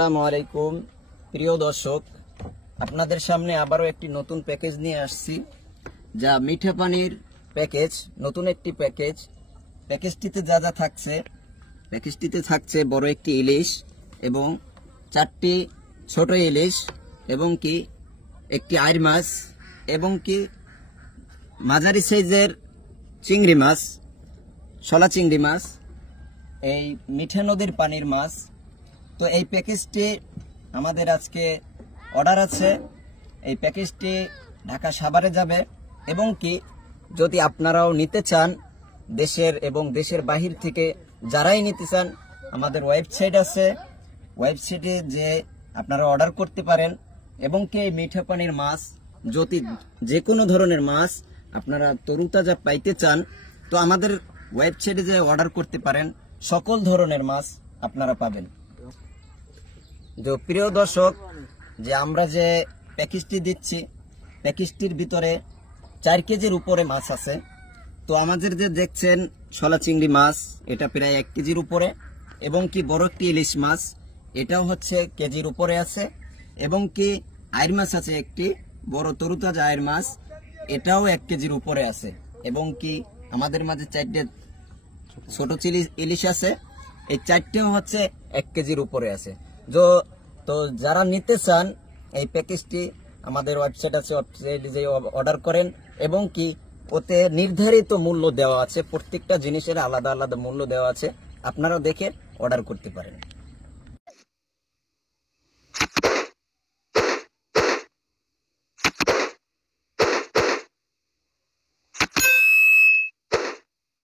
আসসালামু আলাইকুম প্রিয় দর্শক, আপনাদের সামনে আবারও একটি নতুন প্যাকেজ নিয়ে আসছি, যা মিঠা পানির প্যাকেজ। নতুন একটি প্যাকেজ। প্যাকেজটিতে যা যা থাকছে, প্যাকেজটিতে থাকছে বড় একটি ইলিশ এবং 4টি ছোট ইলিশ এবং কি একটি আইর মাছ এবং কি মাঝারি সাইজের চিংড়ি মাছ, শলা চিংড়ি মাছ, এই মিঠা নদীর পানির মাছ। তো এই প্যাকেজটি আমাদের আজকে অর্ডার আছে। এই প্যাকেজটি ঢাকা সাভারে যাবে এবং কি যদি আপনারাও নিতে চান, দেশের এবং দেশের বাহির থেকে যারাই নিতে চান, আমাদের ওয়েবসাইট আছে, ওয়েবসাইটে যে আপনারা অর্ডার করতে পারেন। এবং কি এই মিঠা পানির মাছ, যদি যে কোনো ধরনের মাছ আপনারা তরুতাজা পাইতে চান, তো আমাদের ওয়েবসাইটে যে অর্ডার করতে পারেন, সকল ধরনের মাছ আপনারা পাবেন। তো প্রিয় দর্শক, যে আমরা যে প্যাকেজটি দিচ্ছি, প্যাকেজটির ভিতরে 4 কেজির উপরে মাছ আছে। তো আমাদের যে দেখছেন শলা চিংড়ি মাছ, এটা প্রায় 1 কেজির উপরে এবং কি বড় একটি ইলিশ মাছ, এটাও হচ্ছে কেজির উপরে আছে এবং কি আইর মাছ আছে, একটি বড় তরুতাজা আইর মাছ, এটাও 1 কেজির উপরে আছে এবং কি আমাদের মাঝে 4টে ছোট ইলিশ আছে, এই 4টেও হচ্ছে 1 কেজির উপরে আছে। তো যারা নিতে চান এই প্যাকেজটি, আমাদের ওয়েবসাইট আছে, ওয়েবসাইটে যে অর্ডার করেন এবং কি ওতে নির্ধারিত মূল্য দেওয়া আছে, প্রত্যেকটা জিনিসের আলাদা আলাদা মূল্য দেওয়া আছে, আপনারা দেখে অর্ডার করতে পারেন।